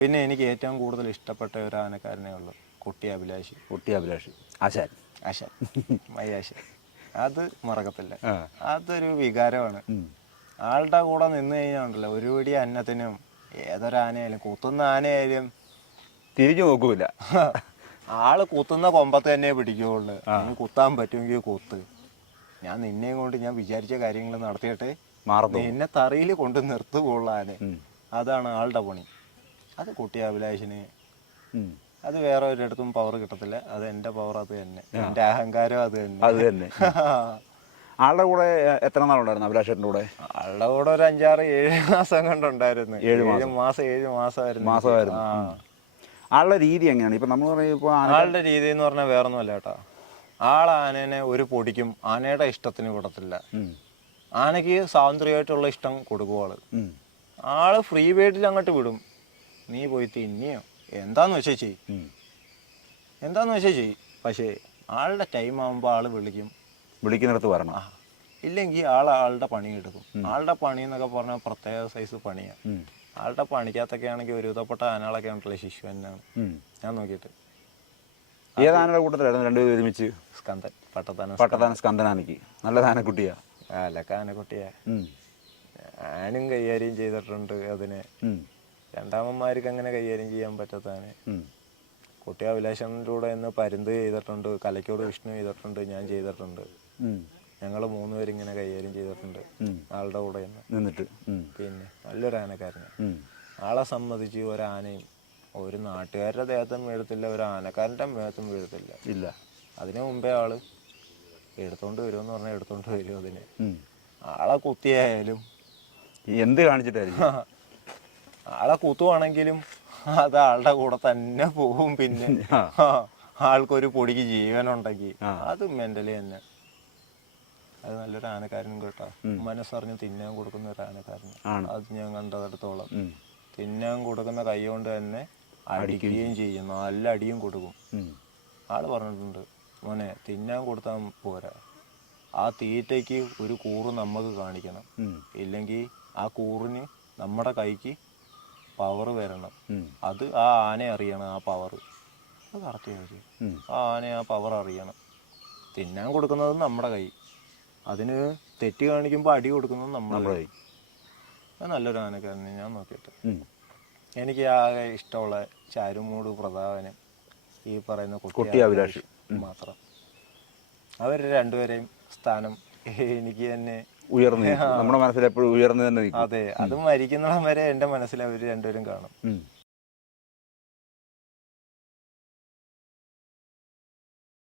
പിന്നെ എനിക്ക് ഏറ്റവും കൂടുതൽ ഇഷ്ടപ്പെട്ട ഒരു ആനക്കാരനേ ഉള്ളൂ. കുട്ടി അഭിലാഷ്. കുട്ടി അഭിലാഷ്. ആശാൻ. ആശാൻ. മൈ ആശാൻ. അത് മറക്കത്തില്ല. അതൊരു വികാരമാണ്. ആളുടെ കൂടെ നിന്ന് കഴിഞ്ഞാൽ ഒരു പിടി അന്നത്തിനും ഏതൊരാനയായാലും കുത്തുന്ന ആനയായാലും തിരിഞ്ഞു നോക്കൂല. ആൾ കുത്തുന്ന കൊമ്പത്ത് തന്നെ പിടിക്കുകയുള്ളു നീ കുത്താൻ പറ്റുമെങ്കിൽ കുത്ത്. ഞാൻ നിന്നെയും കൊണ്ട് ഞാൻ വിചാരിച്ച കാര്യങ്ങൾ നടത്തിയിട്ട് എന്നെ തറയിൽ കൊണ്ട് നിർത്തുകയുള്ളു ആന. അതാണ് ആളുടെ പണി. അത് കുട്ടി അഭിലാഷിന്. അത് വേറെ ഒരിടത്തും പവർ കിട്ടത്തില്ല. അത് എന്റെ പവർ അത് തന്നെ. എന്റെ അഹങ്കാരം അത് തന്നെ. അത് തന്നെ. ആളുടെ കൂടെ എത്ര നാളുണ്ടായിരുന്നു അഭിലാഷേട്ടന്റെ കൂടെ? ആളുടെ കൂടെ ഒരു അഞ്ചാറ് ഏഴ് മാസം കണ്ടുണ്ടായിരുന്നു. ഏഴ് മാസം. ഏഴ് മാസമായിരുന്നു. മാസമായിരുന്നു. ആളുടെ രീതി എങ്ങനെയാണ്? ഇപ്പൊ നമ്മൾ പറയും ഇപ്പോൾ ആളുടെ രീതി എന്ന് പറഞ്ഞാൽ വേറൊന്നുമല്ല കേട്ടോ. ആൾ ആനേനെ ഒരു പൊടിക്കും ആനയുടെ ഇഷ്ടത്തിന് കൊടുത്തില്ല. ആനയ്ക്ക് സ്വാതന്ത്ര്യമായിട്ടുള്ള ഇഷ്ടം കൊടുക്കും ആൾ. ആൾ ഫ്രീ വേഡിൽ അങ്ങോട്ട് വിടും. നീ പോയി തിന്നിയോ? എന്താന്ന് വെച്ചാൽ ചെയ് എന്താന്ന് വെച്ചാൽ ചെയ് പക്ഷേ ആളുടെ ടൈം ആകുമ്പോൾ ആൾ വിളിക്കും. വിളിക്കുന്നിടത്ത് വരണം. ഇല്ലെങ്കിൽ ആൾ ആളുടെ പണി എടുക്കും ആളുടെ പണി എന്നൊക്കെ പറഞ്ഞാൽ പ്രത്യേക സൈസ് പണിയാണ് ആളുടെ പണിക്കകത്തൊക്കെ ആണെങ്കിൽ ഒരുവിധപ്പെട്ട ആനകളൊക്കെ ഉണ്ടല്ലോ ശിശു തന്നെയാണ് ഞാൻ നോക്കിയിട്ട്. ഏത് ആനയുടെ കൂട്ടത്തിലായിരുന്നു രണ്ടുപേരും ഒരുമിച്ച്? സ്കന്ദൻ പട്ടത്താന പട്ടത്താന സ്കന്ദനാനയ്ക്ക് നല്ല ആനക്കുട്ടിയാ. അല്ലൊക്കെ ആനക്കുട്ടിയാ ആനും കൈകാര്യം ചെയ്തിട്ടുണ്ട് അതിനെ. രണ്ടാമന്മാർക്ക് അങ്ങനെ കൈകാര്യം ചെയ്യാൻ പറ്റാത്തതാണ്. ഉം. കുട്ടി അഭിലാഷനിലൂടെ ഇന്ന് പരുന്ത് ചെയ്തിട്ടുണ്ട് കലയ്ക്കോട് വിഷ്ണു ചെയ്തിട്ടുണ്ട് ഞാൻ ചെയ്തിട്ടുണ്ട്. ഞങ്ങൾ മൂന്നുപേരും ഇങ്ങനെ കൈകാര്യം ചെയ്തിട്ടുണ്ട് ആളുടെ കൂടെ നിന്ന് നിന്നിട്ട്. പിന്നെ നല്ലൊരു ആനക്കാരന്. ആളെ സംബന്ധിച്ച് ഒരു ആനയും ഒരു നാട്ടുകാരുടെ ദേഹത്തും വീഴത്തില്ല ഒരു ആനക്കാരന്റെ ദേഹത്തും വീഴത്തില്ല. ഇല്ല. അതിനു മുമ്പേ ആൾ എടുത്തോണ്ട് വരുമെന്ന് പറഞ്ഞാൽ എടുത്തോണ്ട് വരും അതിന്. ആളെ കുത്തിയായാലും എന്ത് കാണിച്ചിട്ടായിരിക്കും? ആളെ കുത്തുവാണെങ്കിലും അത് ആളുടെ കൂടെ തന്നെ പോവും പിന്നെ. ആൾക്കൊരു പൊടിക്ക് ജീവനുണ്ടെങ്കിൽ. അത് മെന്റലി തന്നെ. അത് നല്ലൊരു ആനക്കാരനും കേട്ടോ. മനസ്സറിഞ്ഞ് തിന്നാൻ കൊടുക്കുന്ന ഒരു ആനക്കാരൻ അത് ഞാൻ കണ്ടതെടുത്തോളം. തിന്നാൻ കൊടുക്കുന്ന കൈ കൊണ്ട് തന്നെ അടിക്കുകയും ചെയ്യും. നല്ല അടിയും കൊടുക്കും. ആൾ പറഞ്ഞിട്ടുണ്ട് മോനെ തിന്നാൻ കൊടുത്താൽ പോരാ. ആ തീറ്റയ്ക്ക് ഒരു കൂറ് നമുക്ക് കാണിക്കണം. ഇല്ലെങ്കിൽ ആ കൂറിന് നമ്മുടെ കൈക്ക് പവർ വരണം. അത് ആ ആന അറിയണം ആ പവർ അത് കറക്റ്റ് കാര്യം ആ ആന ആ പവർ അറിയണം. തിന്നാൻ കൊടുക്കുന്നത് നമ്മുടെ കൈ. അതിന് തെറ്റ് കാണിക്കുമ്പോൾ അടി കൊടുക്കുന്നത് നമ്മുടെ കൈ. നല്ലൊരു ആനക്കാരനെ ഞാൻ നോക്കിയിട്ട്. എനിക്ക് ആകെ ഇഷ്ടമുള്ള ചാരുമൂട് പ്രതാപനും ഈ പറയുന്ന കുട്ടി അഭിലാഷ്. മാത്രം. അവർ രണ്ടുപേരെയും സ്ഥാനം എനിക്ക് തന്നെ. ഉയർന്നു നമ്മുടെ മനസ്സിൽ എപ്പോഴും ഉയർന്നു തന്നെ അതെ അത് മരിക്കുന്നവരെ വരെ എന്റെ മനസ്സിൽ അവർ രണ്ടുപേരും കാണും.